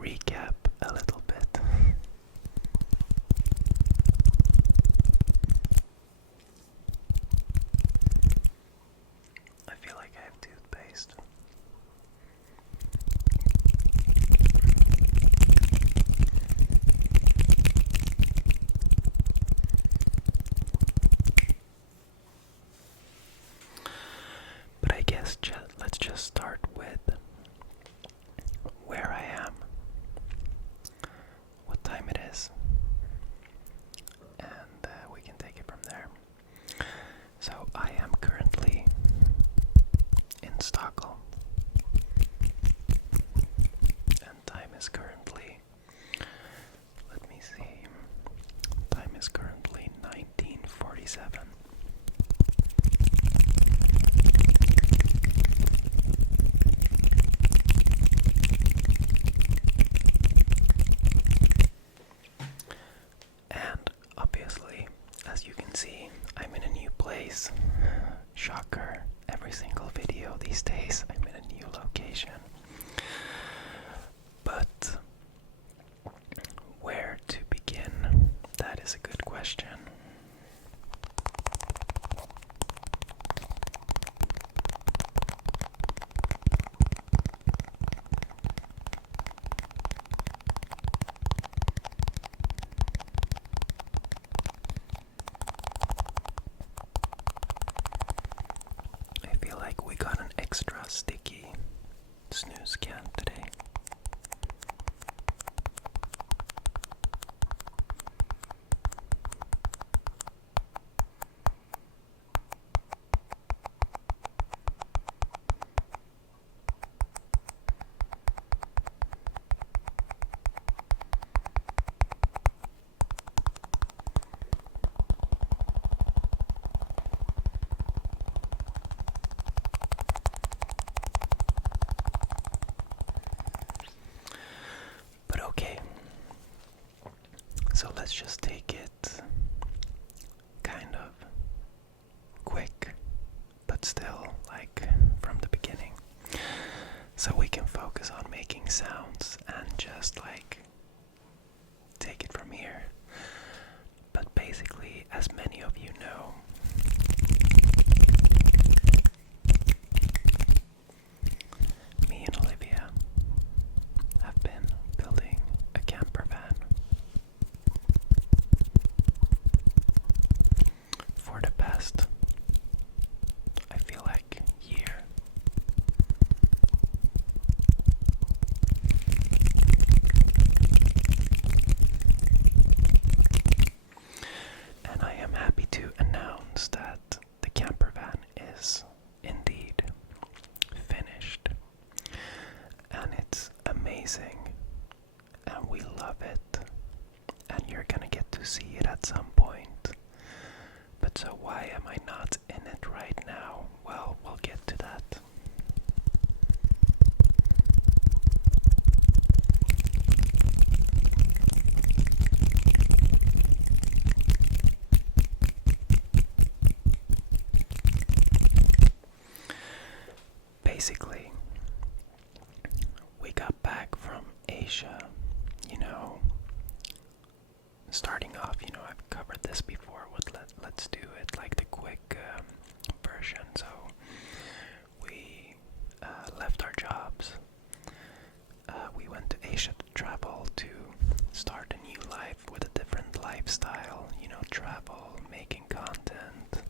recap a little bit. I feel like I have toothpaste. But I guess let's just start with where I am, what time it is, and we can take it from there. So I am currently in Stockholm, and time is currently, let me see, time is currently 1947. And obviously, as you can see, I'm in a new place. Shocker, every single video these days I'm in a new location. But where to begin? That is a good question. I feel like we got an extra sticky snooze can today. But okay, so let's just take it kind of quick, but still like from the beginning, so we can focus on making sounds and just like take it from here. But basically, as many of you know, me and Olivia have been building a camper van for the past, I feel like, year. And I am happy to announce that the camper van is indeed finished. And it's amazing. And we love it. And you're gonna get to see it at some point. But so why am I not in it right now? Well, we'll get to that. Basically, we got back from Asia, starting off, I've covered this before, let's do it like the quick version. So we left our jobs, we went to Asia to travel, to start a new life with a different lifestyle, travel, making content,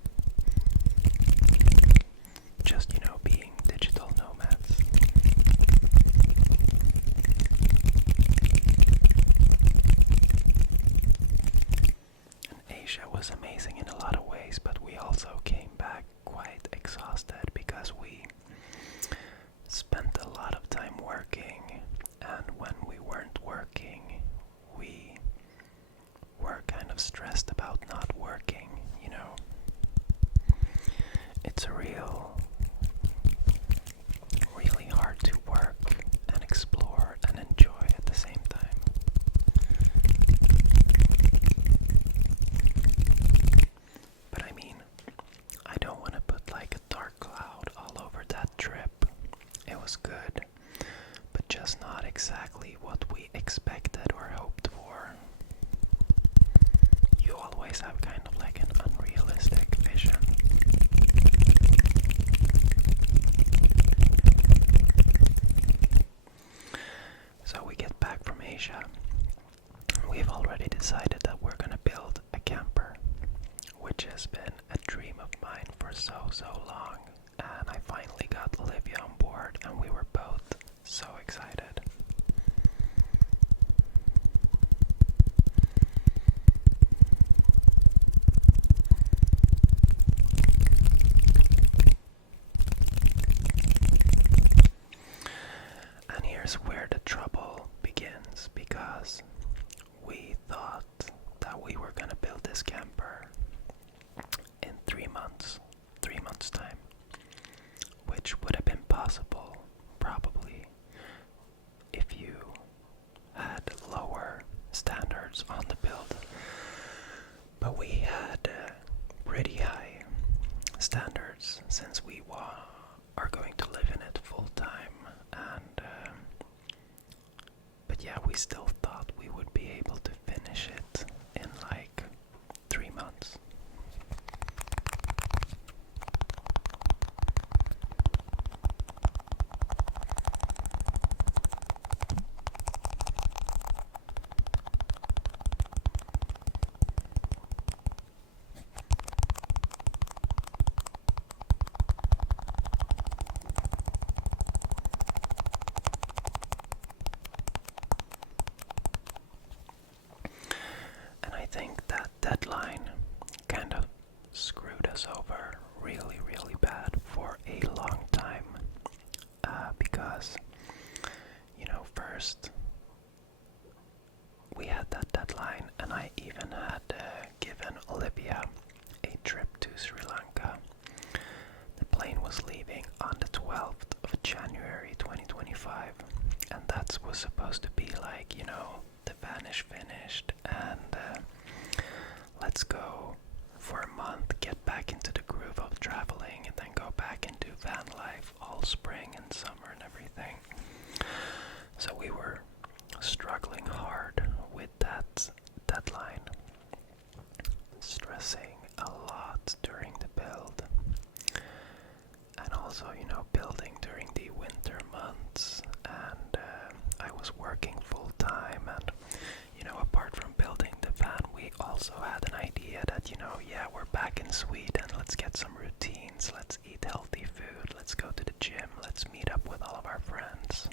just, being digital nomads. And Asia was amazing in a lot of ways, but we also came back quite exhausted because we spent a lot of time working, and when we weren't working, we were kind of stressed about not working, It's really hard to work and explore and enjoy at the same time. But I mean, I don't want to put like a dark cloud all over that trip. It was good, but just not exactly what we expected or hoped for. You always have kind of like an unrealistic vision. So we get back from Asia. We've already decided that we're gonna build a camper, which has been a dream of mine for so long. And I finally got Olivia on board, and we were both so excited. And here's where the trouble begins, because we thought that we were gonna build this camper in 3 months, 3 months time, which would have been possible probably if you had lower standards on the build. But we had pretty high standards since we are going to live in it full time, and but yeah, we still thought we would be able to finish it in like 3 months. I think that deadline kind of screwed us over really bad for a long time, because, first we had that deadline, and I even had given Olivia a trip to Sri Lanka. The plane was leaving on the 12th of January 2025, and that was supposed to be like, the van is finished, and let's go for a month, get back into the groove of traveling, and then go back into van life all spring and summer and everything. So we were struggling hard with that deadline, stressing a lot during the build, and also, building during the winter months, and I was working full time, and apart from building the van, we also had an idea that, yeah, we're back in Sweden, let's get some routines, let's eat healthy food, let's go to the gym, let's meet up with all of our friends.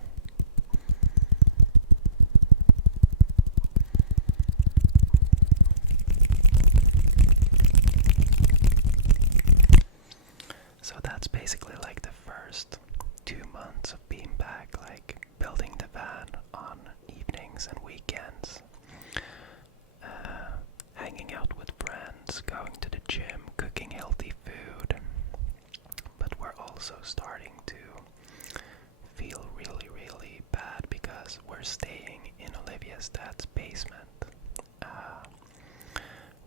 So that's basically like the first 2 months of being back, like building the van on evenings and weekends, hanging out with friends, going to the gym, cooking healthy food. But we're also starting to feel really bad because we're staying in Olivia's dad's basement,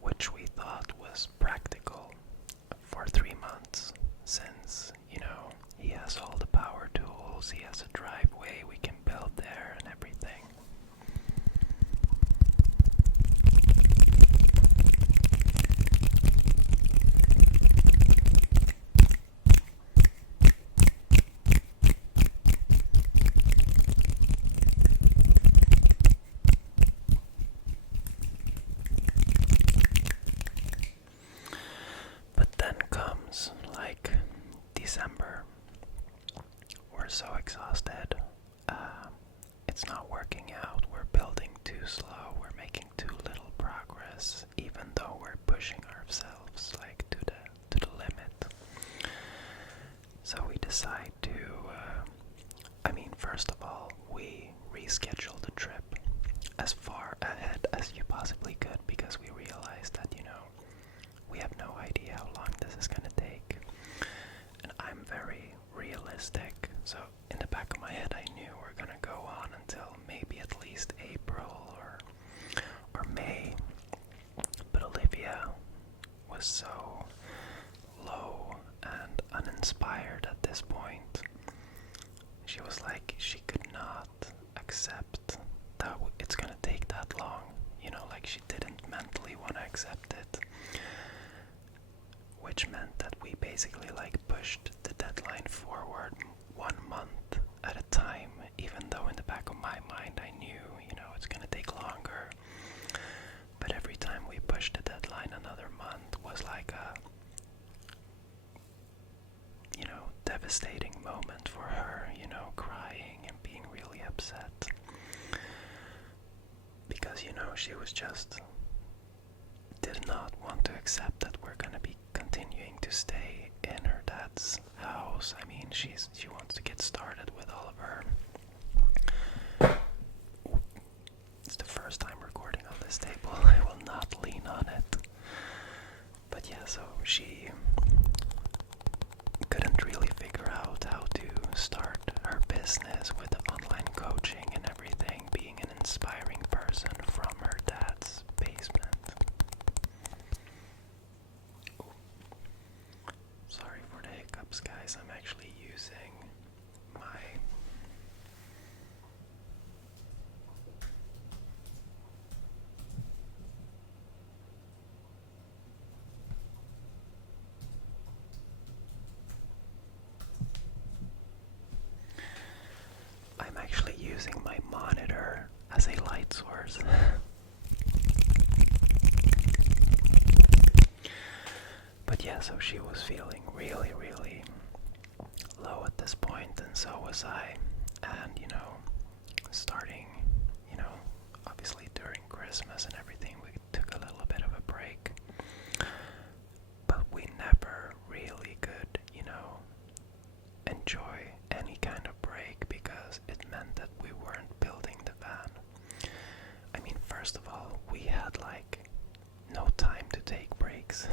which we thought was practical for 3 months, since, he has all the power tools, he has a driveway, we can build there and everything. But then comes like December. We're so exhausted. It's not working out. We're building too slow. We're making too little progress, even though we're pushing ourselves like to the limit. So we decide to. First of all, we rescheduled the trip as far ahead as you possibly could, because we realized that we have no idea how long this is gonna take. And I'm very realistic, so in the back of my head I knew we're gonna go on until maybe at least April or May. But Olivia was so low and uninspired at this point. She was like, she could not accept basically like pushed the deadline forward 1 month at a time, even though in the back of my mind I knew, it's gonna take longer. But every time we pushed the deadline another month was like a, devastating moment for her, crying and being really upset. Because, she was just did not want to accept that we're gonna be continuing to stay in her dad's house. I mean, she wants to get started with all of her. It's the first time recording on this table. I will not lean on it. But yeah, so she couldn't really figure out how to start her business with online coaching and everything, being an inspiring person from her dad's basement. Ooh. Sorry for the hiccups, guys. I'm actually using my monitor as a light source. But yeah, so she was feeling really, really low at this point, and so was I. And, starting, obviously during Christmas and everything, we took a little bit of a break. But we never really could, enjoy any kind of break because it meant that we weren't building the van. I mean, first of all, we had like no time to take breaks.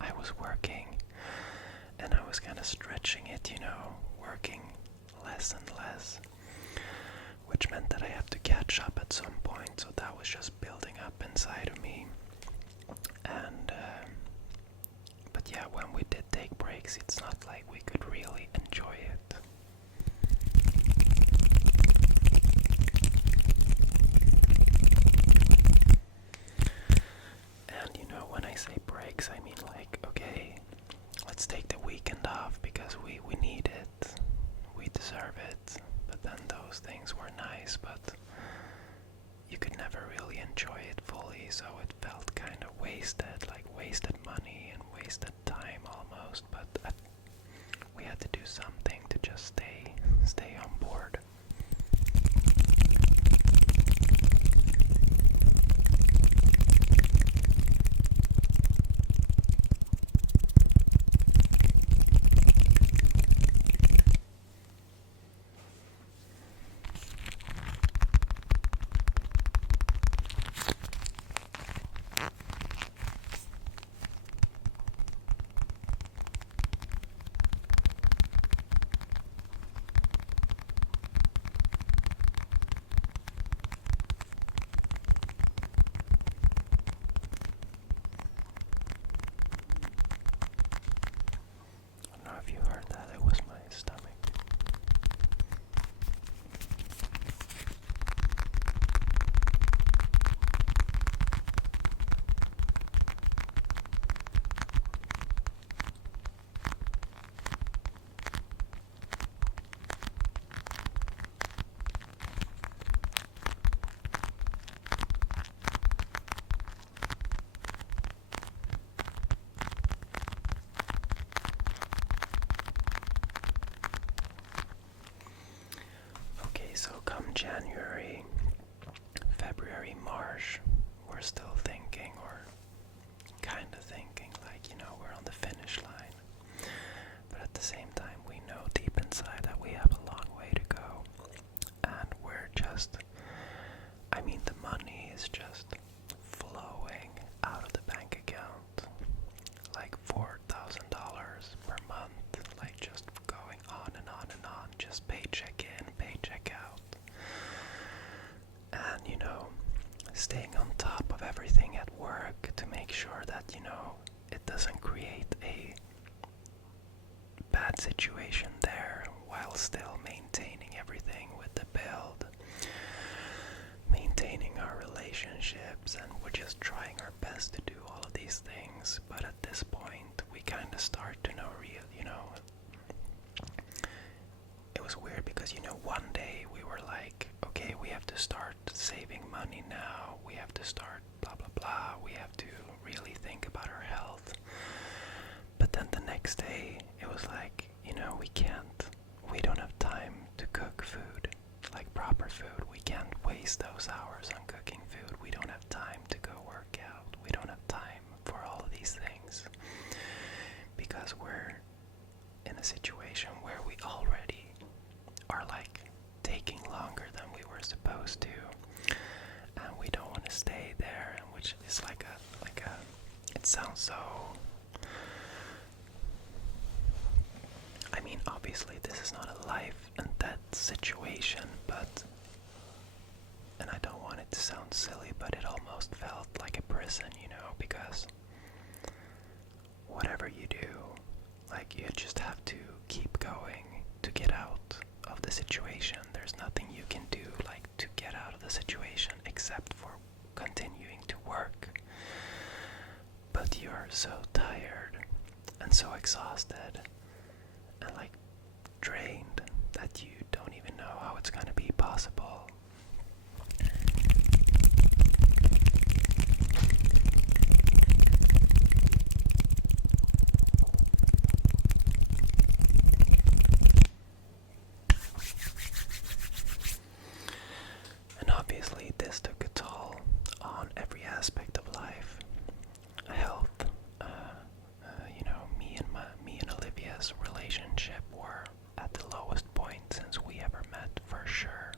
I was working and I was kind of stretching it, working less and less, which meant that I had to catch up at some point, so that was just building up inside of me. And but yeah, when we did take breaks, it's not like we could really enjoy it. And when I say breaks, I mean like, okay, let's take the weekend off because we need it, we deserve it. But then those things were nice, but you could never really enjoy it fully, so it felt kind of wasted, like wasted money and wasted time almost. But we had to do something to just stay on board. I don't know if you heard that, it was my stomach. So come January, February, March, we're still thinking, or kind of thinking, like, we're on the finish line. But at the same time, we know deep inside that we have a long way to go. And we're just, the money is just flowing out of the bank account. Like $4,000 per month, like just going on and on and on, just paycheck in, paycheck out. And, staying on top of everything at work to make sure that, it doesn't create a bad situation there while still maintaining everything with the build, maintaining our relationships, and we're just trying our best to do all of these things. But at this point, we kind of start to know to start saving money now, we have to start blah blah blah, we have to really think about our health. But then the next day it was like, we don't have time to cook food, like proper food. We can't waste those hours on cooking food. We don't have time to go work out. We don't have time for all of these things because we're in a situation where we already are like taking longer than we were supposed to, and we don't want to stay there, and which is like a it sounds so, I mean, obviously this is not a life and death situation, but, and I don't want it to sound silly, but it almost felt like a prison, because whatever you do, like, you just have to keep going to get out of the situation. There's nothing you can do, like, to get out of the situation except for continuing to work. But you're so tired and so exhausted and, like, drained that you don't even know how it's gonna be possible. And obviously this took a toll on every aspect of life. Health, me and Olivia's relationship were at the lowest point since we ever met, for sure.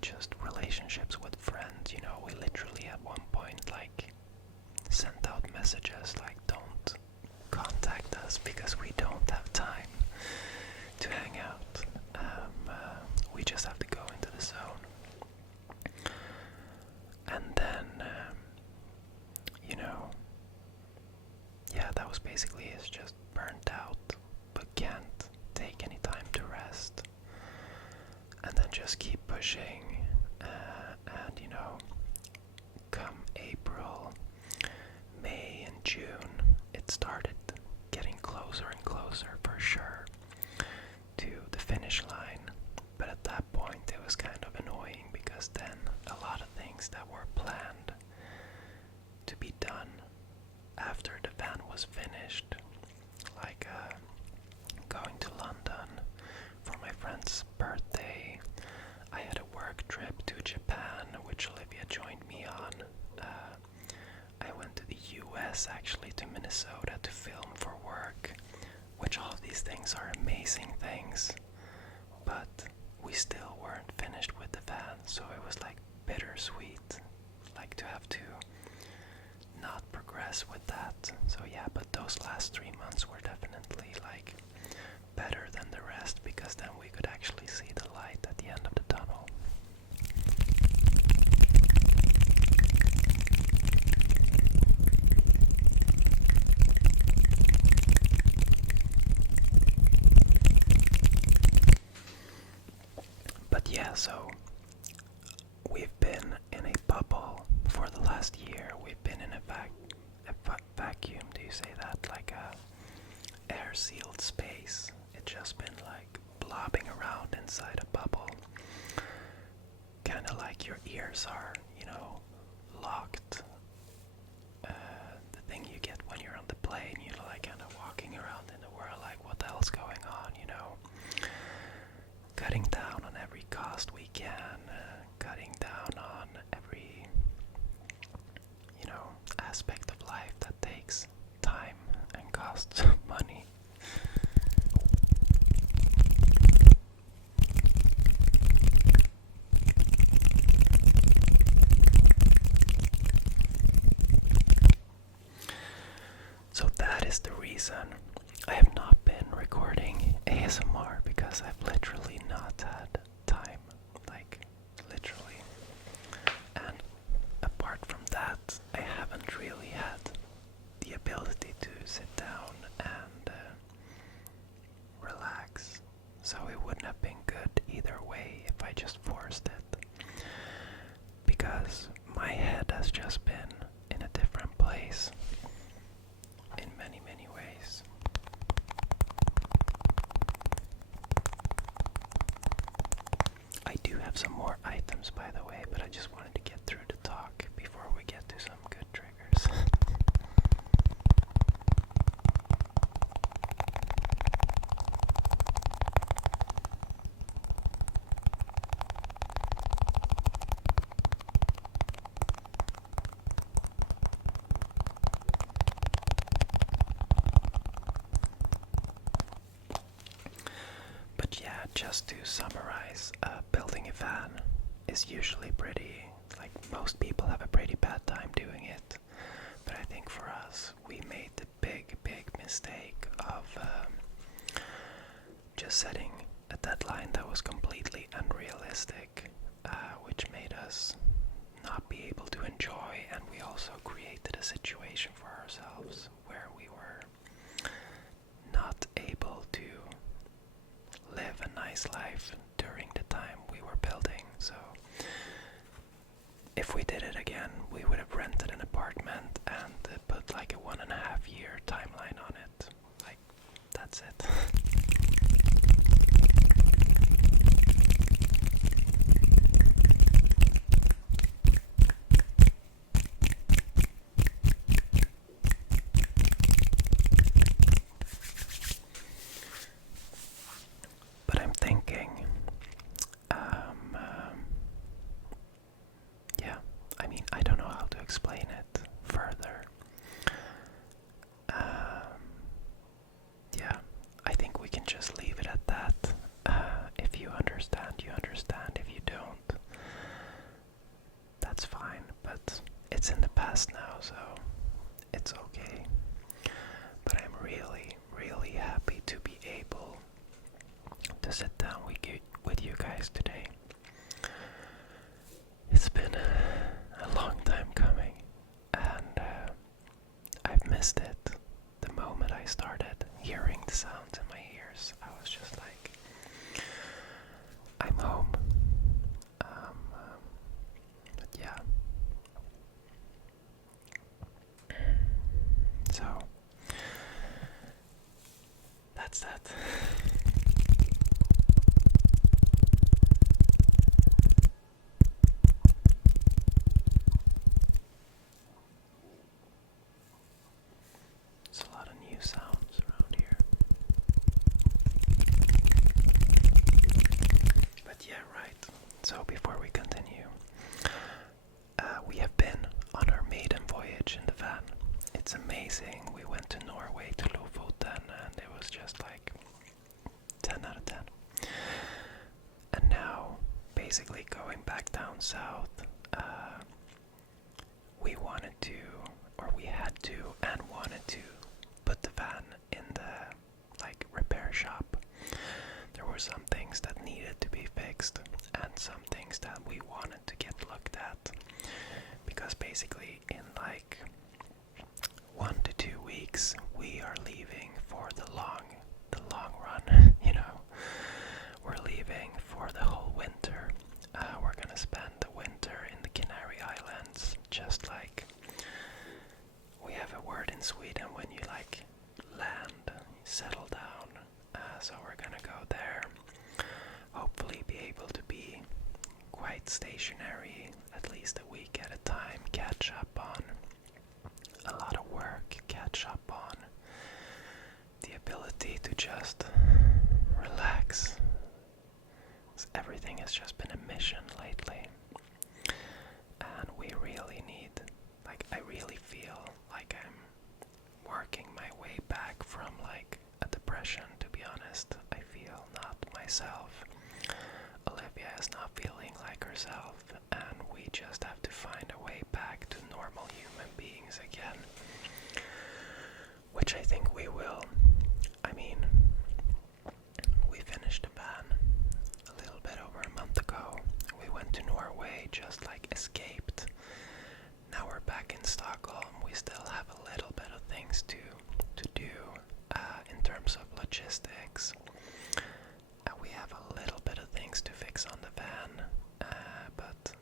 Just relationships with friends, we literally at one point, like, sent out messages like, don't contact us because we don't have time to hang out. We just have to go into the zone. And then, that was basically it. Just burnt out, but can't take any time to rest. And then just keep pushing. And, come April, May, and June, it started getting closer and closer, for sure, to the finish line. But at that point it was kind of annoying because then a lot of things that were planned to be done after the van was finished, like going to London for my friend's birthday. I had a work trip to Japan, which Olivia joined me on. I went to the US, actually, to Minnesota to film for work, which all of these things are amazing things, but we still weren't finished with the van, so it was like bittersweet, like to have to not progress with that. So yeah, but those last 3 months were definitely like better than the rest, because then we could actually see the light at the end of the tunnel. But yeah, so we've been in a bubble for the last year. We've been in a vacuum, do you say that? Like a air-sealed space. It's just been like blobbing around inside a bubble. Kind of like your ears are, locked. The thing you get when you're on the plane, you're like kind of walking around in the world like, what the hell's going on, Cutting down on every cost we can, cutting down on every, aspect of life that takes time and costs money. So that is the reason I have not been recording ASMR, because I've literally not had time, like literally. And apart from that, I haven't really had the ability to sit down and times, by the way, but I just wanted to get through the talk before we get to some good triggers. But yeah, just to summarize, building a van is usually pretty, like most people have a pretty bad time doing it. But I think for us, we made the big mistake of just setting a deadline that was completely unrealistic, which made us not be able to enjoy, and we also created a situation for ourselves where we were not able to live a nice life during the time we were building. So if we did it again, we would have rented an apartment and put like a 1.5 year timeline on it. Like, that's it. But I'm thinking, yeah, I mean, I don't know how to explain it further. Yeah, I think we can just leave it at that. If you understand, you understand. If you don't, that's fine. But it's in the past now, so it's okay. But I'm really happy to be able to sit down with you guys today. It's been a long time coming, and I've missed it. The moment I started hearing the sounds in my ears, I was just like, I'm home. But yeah. So, that's that. There's a lot of new sounds around here. But yeah, right. So before we continue, we have been on our maiden voyage in the van. It's amazing. We went to Norway, to Lofoten, and it was just like 10 out of 10. And now, basically going back down south, we had to and wanted to put the van in the repair shop. There were some things that needed to be fixed and some things that we wanted to get looked at, because basically in 1 to 2 weeks we are leaving for the long run. You know, we're leaving for the whole winter. We're gonna spend the winter in the Canary Islands, just like we have a word in Sweden when you land, settle down. So we're gonna go there, hopefully be able to be quite stationary, at least a week at a time, catch up on a lot of work, catch up on the ability to just relax. Everything has just been a mission lately, and we really need, I really feel like I'm working my way back from a depression, to be honest. I feel not myself. Olivia is not feeling like herself, and we just have to find a way back to normal human beings again, which I think we will. I mean, we finished the ban a little bit over a month ago. We went to Norway, just escaped. Now we're back in Stockholm. We still have a little bit of things to do in terms of logistics. We have a little bit of things to fix on the van, but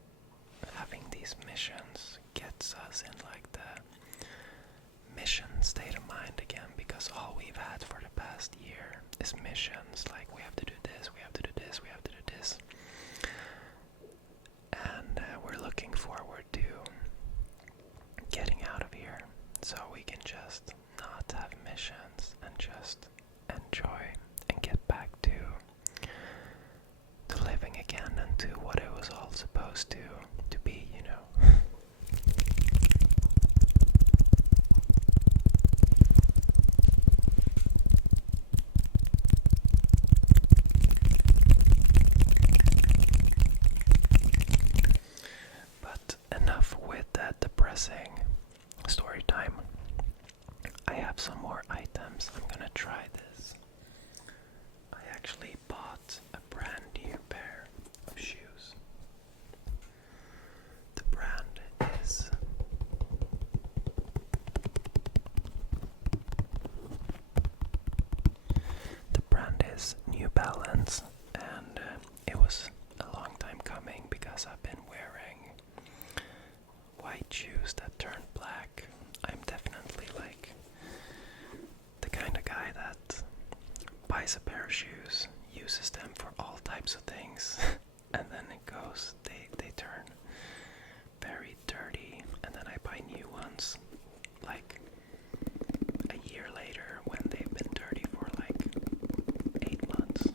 having these missions gets us in the mission state of mind again, because all we've had for the past year is missions, we have to do this, we have to do this, we have to do this. supposed to be, you know. But enough with that depressing story time. I have some more items. I'm gonna try this. I actually bought a brand new pair of shoes. The brand is New Balance, and it was a long time coming because I've been wearing white shoes that turn black. I'm definitely like the kind of guy that buys a pair of shoes, uses them for all types of things, and then it goes, they turn very dirty, and then I buy new ones like a year later when they've been dirty for like 8 months.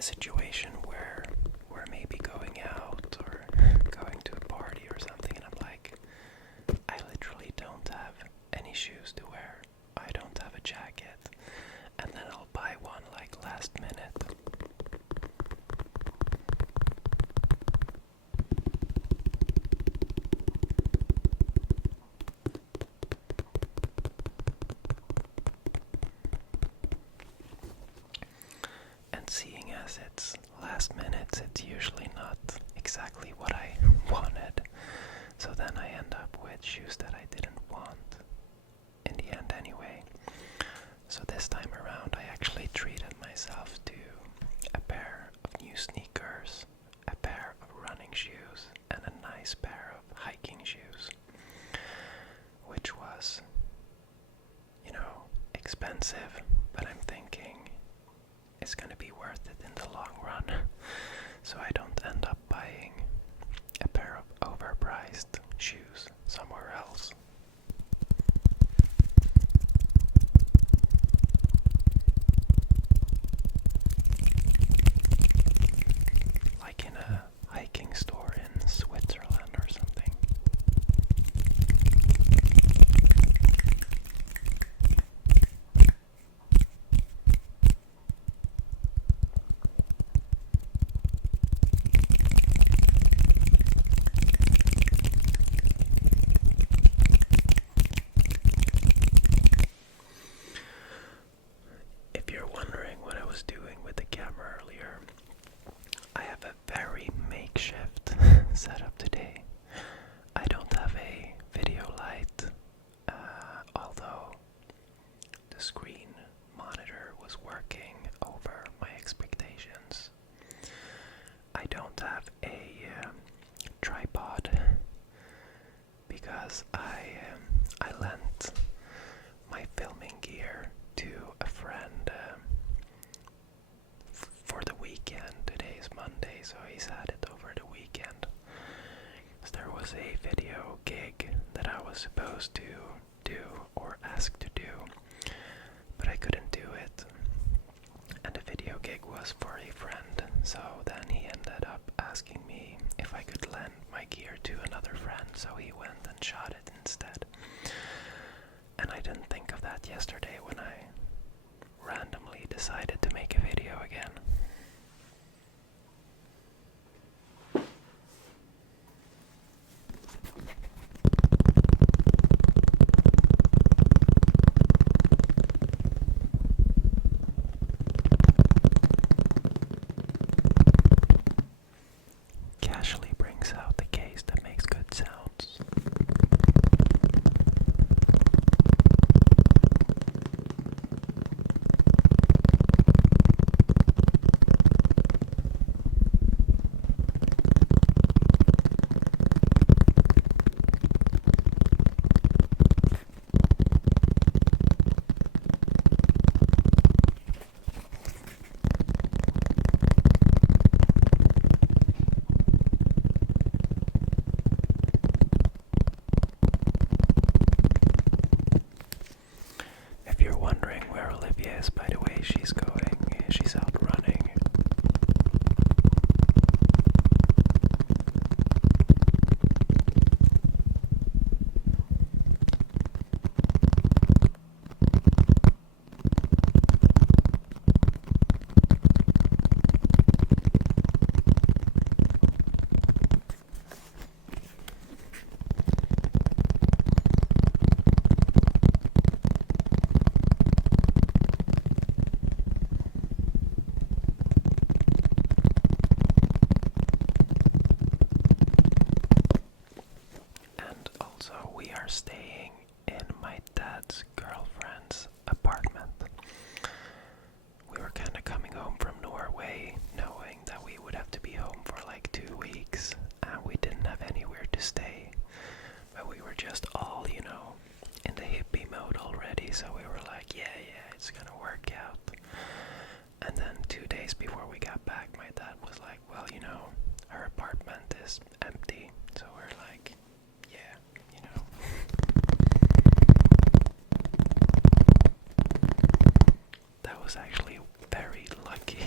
Situation where we're maybe going out or going to a party or something, and I'm like, I literally don't have any shoes to wear. I don't have a jacket, and then I'll buy one like last minute. And seeing as it's last minute, it's usually not exactly what I wanted. So then I end up with shoes that I didn't want in the end anyway. So this time around I actually treated myself to a pair of new sneakers, a pair of running shoes, and a nice pair of hiking shoes. Which was, you know, expensive, but I'm thinking it's going to be worth it in the long run, so I don't end up buying a pair of overpriced was I lent my filming gear to a friend for the weekend. Today is Monday, so he's had it over the weekend. So there was a video gig that I was supposed to do or asked to do, but I couldn't do it. And the video gig was for a friend, so then he ended up asking me if I could lend my gear to another friend, so he went and shot it instead. And I didn't think of that yesterday when I randomly decided to make a video again. Casually brings out the case that makes good sounds. If you're wondering where Olivia is, by the way, she's out running. And also, we are staying in my dad's girlfriend's apartment. We were kind of coming home from Norway, knowing that we would have to be home for like 2 weeks, and we didn't have anywhere to stay. But we were just all, in the hippie mode already, so we were like, yeah, it's gonna work out. And then 2 days before we got back, my dad was like, well, her apartment is empty. So we're like, yeah. That was actually very lucky.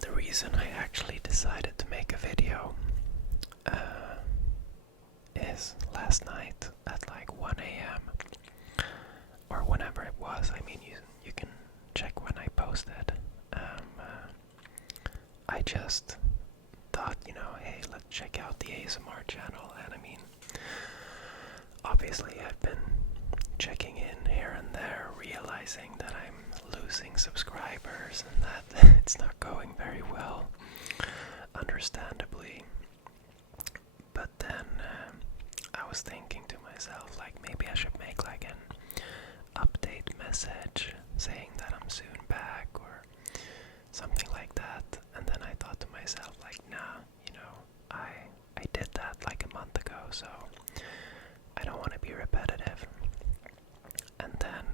The reason I actually decided to make a video is last night at like 1 a.m. or whenever it was. I mean, you can check when I posted. I just thought, hey, let's check out the ASMR channel. And I mean, obviously I've been checking in here and there, realizing that I'm losing subscribers and that it's not going very well, understandably. But then I was thinking to myself, like, maybe I should make like an update message saying that I'm soon back or something like that. And then I thought to myself, like, nah, I did that like a month ago, so I don't want to be repetitive. And then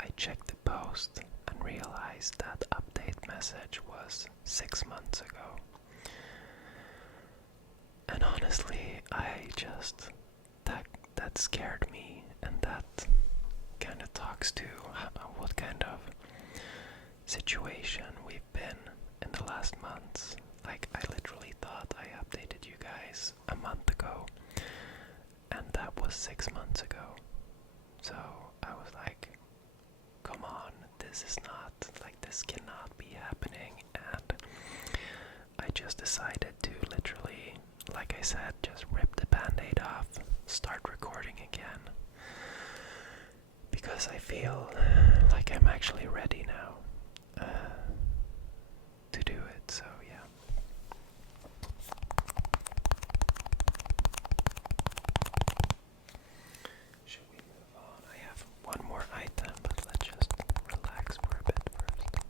I checked the post and realized that update message was 6 months ago. And honestly, that scared me, and that kind of talks to what kind of situation we've been in the last months. Like, I literally thought I updated you guys a month ago, and that was 6 months ago. So I was like, come on, this cannot be happening. And I just decided to literally, like I said, just rip the band-aid off, start recording again, because I feel like I'm actually ready now to do it. So yeah. Should we move on? I have one more item, but let's just relax for a bit first.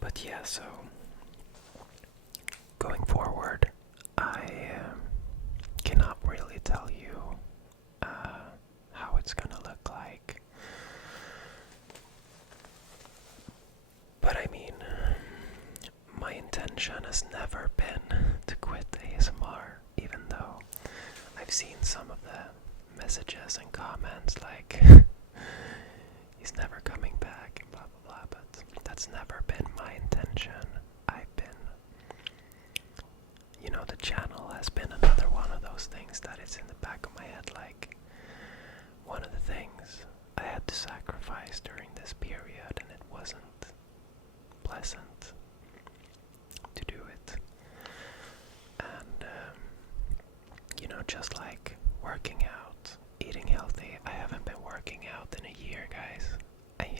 But yeah, so going forward, I cannot really tell you how it's gonna look like. But I mean, my intention has never been to quit ASMR, even though I've seen some of the messages and comments like, he's never coming back and blah blah blah, but that's never been my intention. I've been, the channel has been another one of those things that is in the back of my head, like, one of the things I had to sacrifice during this period, and it wasn't pleasant to do it. And just like working out, eating healthy, I haven't been working out in a year, guys. And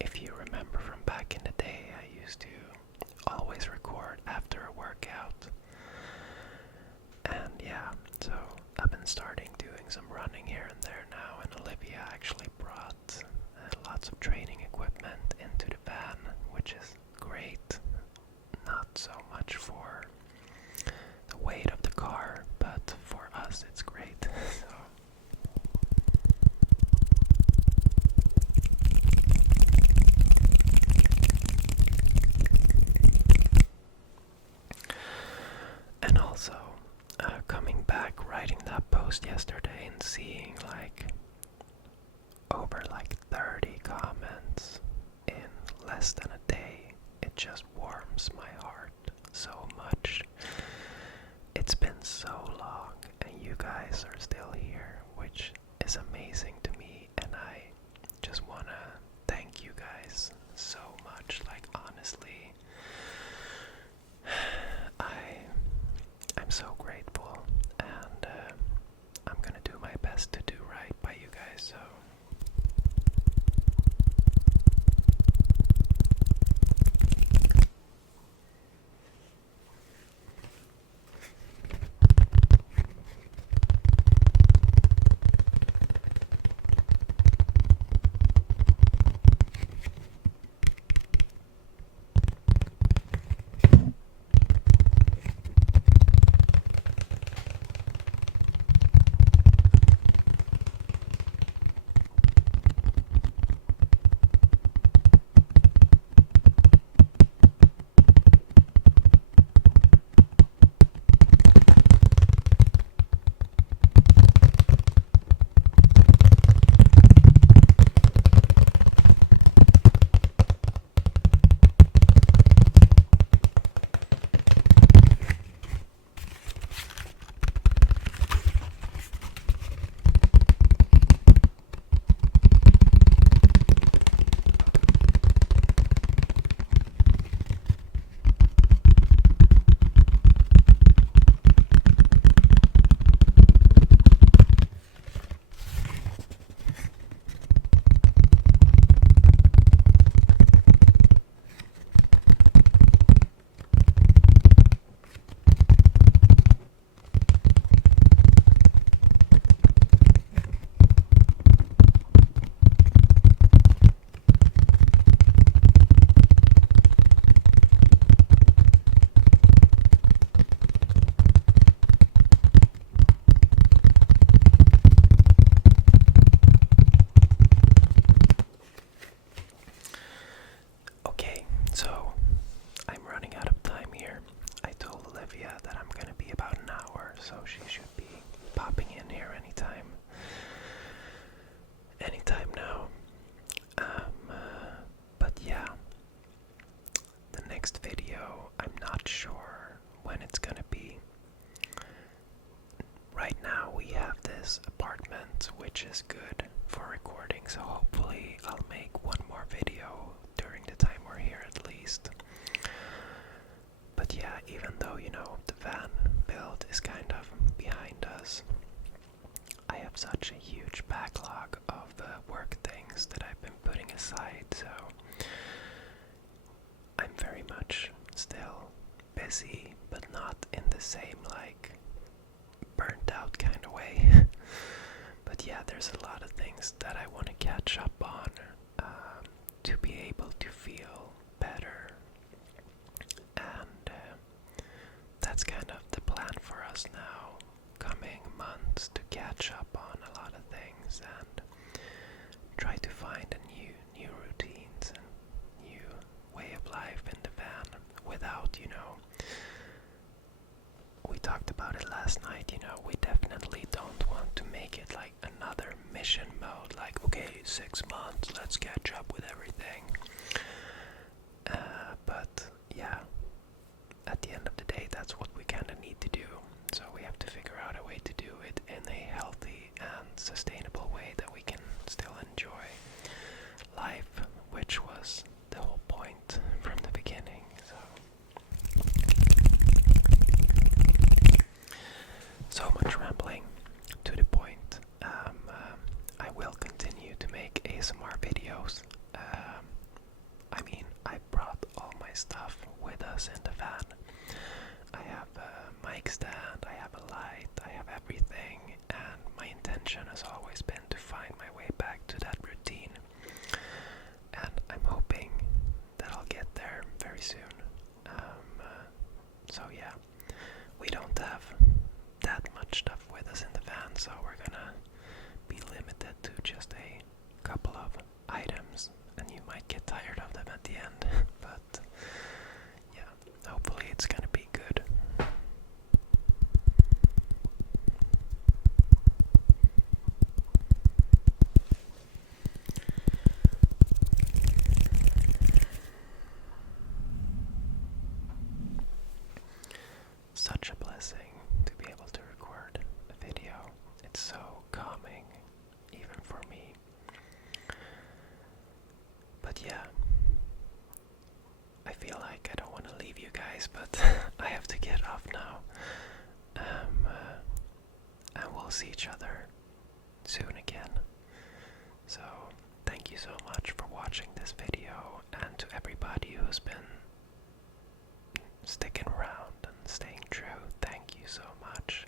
if you remember from back in the day, I used to always record after a workout. And yeah, so I've been starting doing some running here and there now, and Olivia actually brought lots of training equipment into the van, which is great. Not so much for the weight of the car, but for us it's great. So and also coming back, writing that post yesterday and seeing over 30 comments in less than a day, it just warms my heart so much. It's been so long, and you guys are still here, which is amazing to me, and I just want to thank you guys so much. Honestly, I'm so grateful, and I'm gonna do my best to do right by you guys, so next video, I'm not sure when it's gonna be. Right now we have this apartment which is good for recording, so hopefully I'll make one more video during the time we're here at least. But yeah, even though, you know, the van build is kind of behind us, I have such a huge backlog of work things that I've been putting aside, so I'm very much still busy, but not in the same, like, burnt out kind of way. But yeah, there's a lot of things that I want to catch up on to be able to feel better, and that's kind of the plan for us now, coming months, to catch up on a lot of things and try to find a new routines and new way of life in the van without, you know, we talked about it last night, you know, we definitely don't want to make it like another mission mode, like, okay, 6 months, let's catch up with everything. But yeah, at the end of the day, that's what we kind of need to do. So we have to figure out a way to do it in a healthy and sustainable way that we can still enjoy life, which was the whole point from the beginning. So much rambling, to the point. I will continue to make ASMR videos. I mean, I brought all my stuff with us in the van. I have a mic stand, I have a light, I have everything, and my intention has always been to find my way back to that routine. And I'm hoping that I'll get there very soon. So yeah, we don't have that much stuff with us in the van, so we're gonna be limited to just a couple of items, and you might get tired of them at the end. But yeah, hopefully it's gonna be good. Such a blessing to be able to record a video. It's so calming, even for me. But yeah, I feel like I don't want to leave you guys, but I have to get off now. And we'll see each other soon again. So thank you so much for watching this video, and to everybody who's been sticking around and staying true, thank you so much.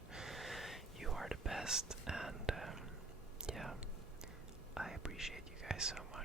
You are the best, and yeah, I appreciate you guys so much.